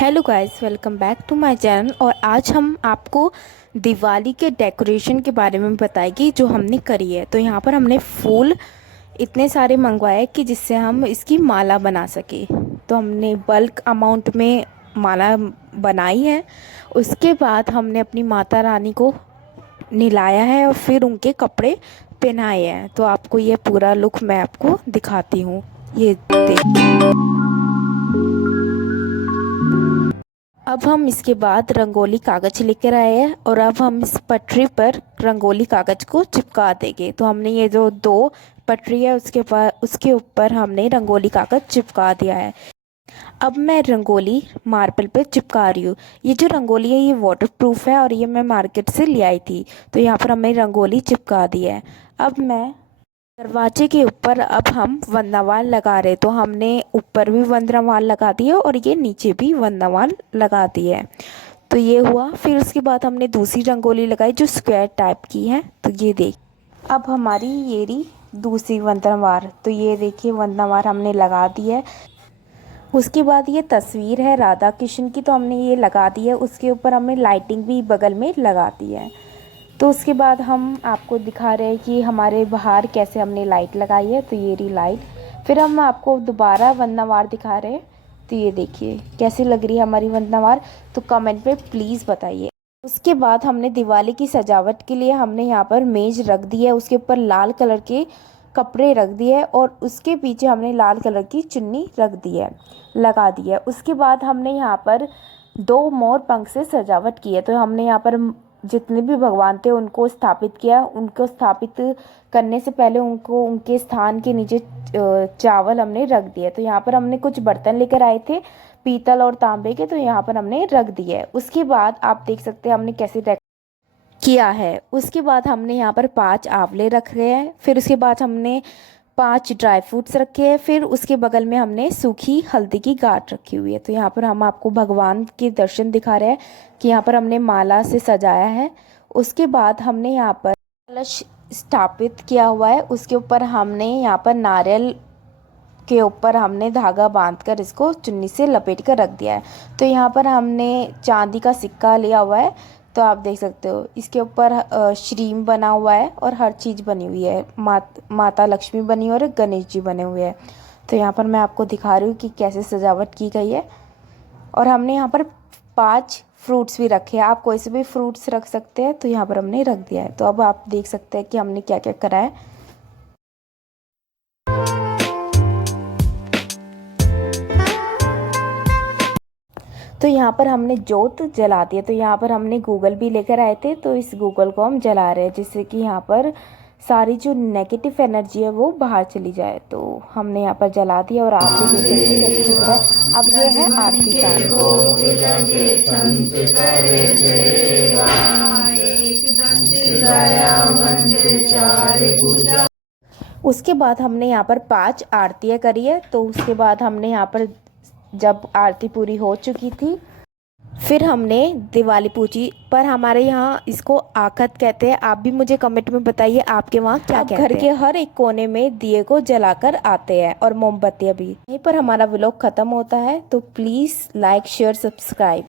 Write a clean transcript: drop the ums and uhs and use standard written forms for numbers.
Hello guys, welcome back to my channel. और आज हम आपको दिवाली के डेकोरेशन के बारे में बताएंगे जो हमने करी है। तो यहाँ पर हमने फूल इतने सारे मंगवाए कि जिससे हम इसकी माला बना सके। तो हमने बल्क अमाउंट में माला बनाई है। उसके बाद हमने अपनी माता रानी को नहलाया है और फिर उनके कपड़े पहनाए हैं। तो आपको ये पूरा लुक मैं आपको दिखाती हूँ। ये देखिए। अब हम इसके बाद रंगोली कागज़ लेकर आए हैं और अब हम इस पटरी पर रंगोली कागज़ को चिपका देंगे। तो हमने ये जो दो पटरी है उसके ऊपर हमने रंगोली कागज़ चिपका दिया है। अब मैं रंगोली मार्बल पे चिपका रही हूँ। ये जो रंगोली है ये वाटर प्रूफ है और ये मैं मार्केट से ले आई थी। तो यहाँ पर हमने रंगोली चिपका दी है। अब मैं दरवाजे के ऊपर अब हम वंदावाल लगा रहे। तो हमने ऊपर भी वंदावाल लगा दिया और ये नीचे भी वंदावाल लगा दी है। तो ये हुआ। फिर उसके बाद हमने दूसरी रंगोली लगाई जो स्क्वायर टाइप की है। तो ये देख, अब हमारी ये रही दूसरी वंदावार। तो ये देखिए वंदावार हमने लगा दी है। उसके बाद ये तस्वीर है राधा कृष्ण की, तो हमने ये लगा दी है। उसके ऊपर हमने लाइटिंग भी बगल में लगा दी है। तो उसके बाद हम आपको दिखा रहे हैं कि हमारे बाहर कैसे हमने लाइट लगाई है। तो ये रही लाइट। फिर हम आपको दोबारा वंदावार दिखा रहे हैं। तो ये देखिए कैसी लग रही है हमारी वंदावार। तो कमेंट पे प्लीज़ बताइए। उसके बाद हमने दिवाली की सजावट के लिए हमने यहाँ पर मेज रख दी है। उसके ऊपर लाल कलर के कपड़े रख दिए और उसके पीछे हमने लाल कलर की चुन्नी रख दी है, लगा दी है। उसके बाद हमने यहाँ पर दो मोर पंख से सजावट की है। तो हमने यहाँ पर जितने भी भगवान थे उनको स्थापित किया। उनको स्थापित करने से पहले उनको उनके स्थान के नीचे चावल हमने रख दिए। तो यहाँ पर हमने कुछ बर्तन लेकर आए थे पीतल और तांबे के। तो यहाँ पर हमने रख दिए। उसके बाद आप देख सकते हैं हमने कैसे किया है। उसके बाद हमने यहाँ पर 5 आंवले रख रहे हैं। फिर उसके बाद हमने 5 ड्राई फ्रूट्स रखे हैं। फिर उसके बगल में हमने सूखी हल्दी की गांठ रखी हुई है। तो यहाँ पर हम आपको भगवान के दर्शन दिखा रहे हैं कि यहाँ पर हमने माला से सजाया है। उसके बाद हमने यहाँ पर कलश स्थापित किया हुआ है। उसके ऊपर हमने यहाँ पर नारियल के ऊपर हमने धागा बांधकर इसको चुन्नी से लपेट कर रख दिया है। तो यहाँ पर हमने चांदी का सिक्का लिया हुआ है। तो आप देख सकते हो इसके ऊपर श्रीम बना हुआ है और हर चीज़ बनी हुई है। माता लक्ष्मी बनी हुई है और गणेश जी बने हुए हैं। तो यहाँ पर मैं आपको दिखा रही हूँ कि कैसे सजावट की गई है। और हमने यहाँ पर 5 फ्रूट्स भी रखे हैं। आप कोई से भी फ्रूट्स रख सकते हैं। तो यहाँ पर हमने रख दिया है। तो अब आप देख सकते हैं कि हमने क्या क्या करा है। तो यहाँ पर हमने जोत जला दिया। तो यहाँ पर हमने गूगल भी लेकर आए थे। तो इस गूगल को हम जला रहे हैं जिससे कि यहाँ पर सारी जो नेगेटिव एनर्जी है वो बाहर चली जाए। तो हमने यहाँ पर जला दिया और आप भी देख सकते हैं कैसे दिख रहा है। अब ये है आरती टाइम। उसके बाद हमने यहाँ पर 5 आरतियाँ करी है। तो उसके बाद हमने यहाँ पर जब आरती पूरी हो चुकी थी फिर हमने दिवाली पूजी। पर हमारे यहाँ इसको आखत कहते हैं। आप भी मुझे कमेंट में बताइए आपके वहाँ क्या कहते हैं। घर के हर एक कोने में दिए को जलाकर आते हैं और मोमबत्तियाँ भी। यहीं पर हमारा व्लॉग ख़त्म होता है। तो प्लीज़ लाइक शेयर सब्सक्राइब।